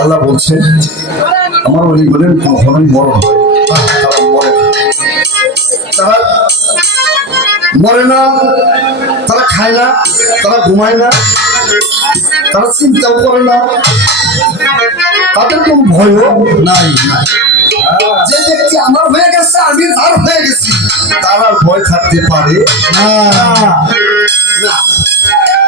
আল্লাহ বলছে, আমার অলি বলেন, কখনোই মরণ তারা মরে না। তারা খায় না, তারা ঘুমায় না, তারা চিন্তাও করে না। তাদের কোনো ভয়ও নাই। নাই যে ব্যক্তি আমার হয়ে গেছে, আমি তার হয়ে গেছি, তার আর ভয় থাকতে পারে না।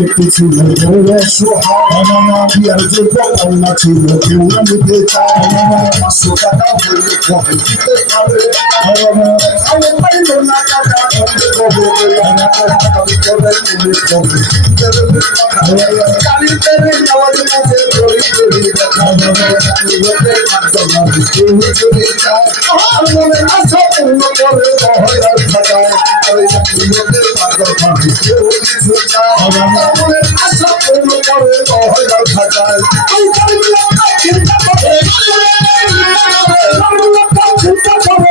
খাজা বাবা, জিন্দালালে খাজা বাবা, জিন্দালালে খাজা বাবা। ব্যক্তি ছিল ছিল কেউ না নিতে চায় পাঁচশো টাকা হলে কবে দিতে পারে আমি পাইল না টাকা কবে কবে আমি কবে নিলে কবে গাড়ি তেরে যাওয়ার মধ্যে ধরি ধরি দেখা যাবে লোকে কাটতো না কেউ যদি চায় আমার মনে আশা পূর্ণ করে মহলার থাকায় আমি লোকে কাটতো না কেউ আশা পূর্ণ করে মহলার থাকায় ওই গাড়িগুলো চিন্তা করে চিন্তা করে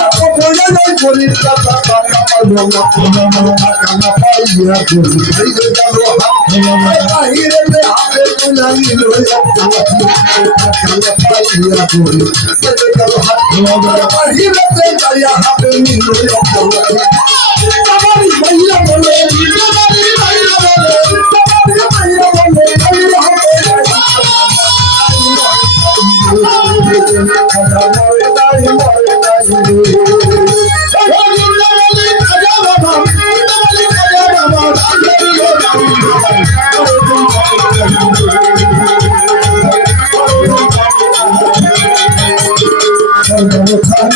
পরিচয় চিন্তা বাড়িয়েছিলাম আমার চিন্তাধারের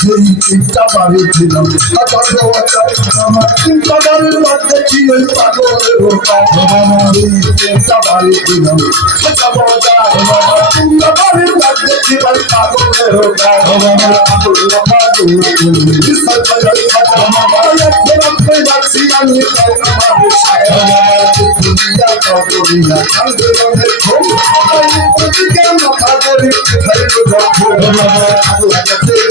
পাগলের চিন্তা বাড়িয়েছিলাম চিন্তাধারের মধ্যে ছিল পাগলের আমি আমাদের সবই সব খাজা বাবা যেটা পরে বিশ্বাস আমাদের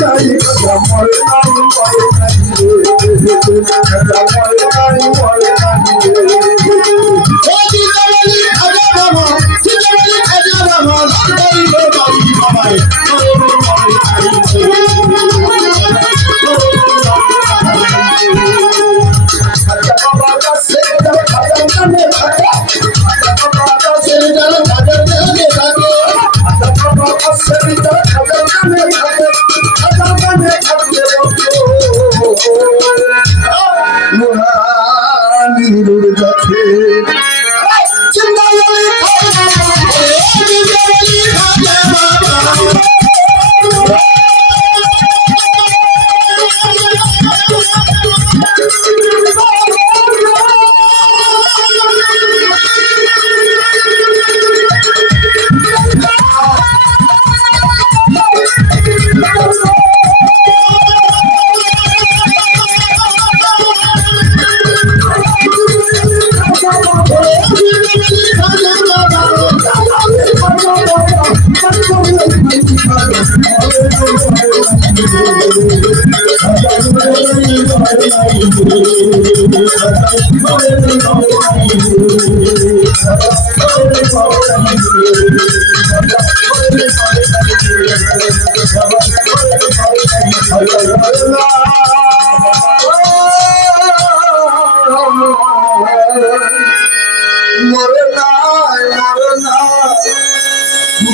যাই খাজা মরে নাই খাজা নামে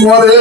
মরে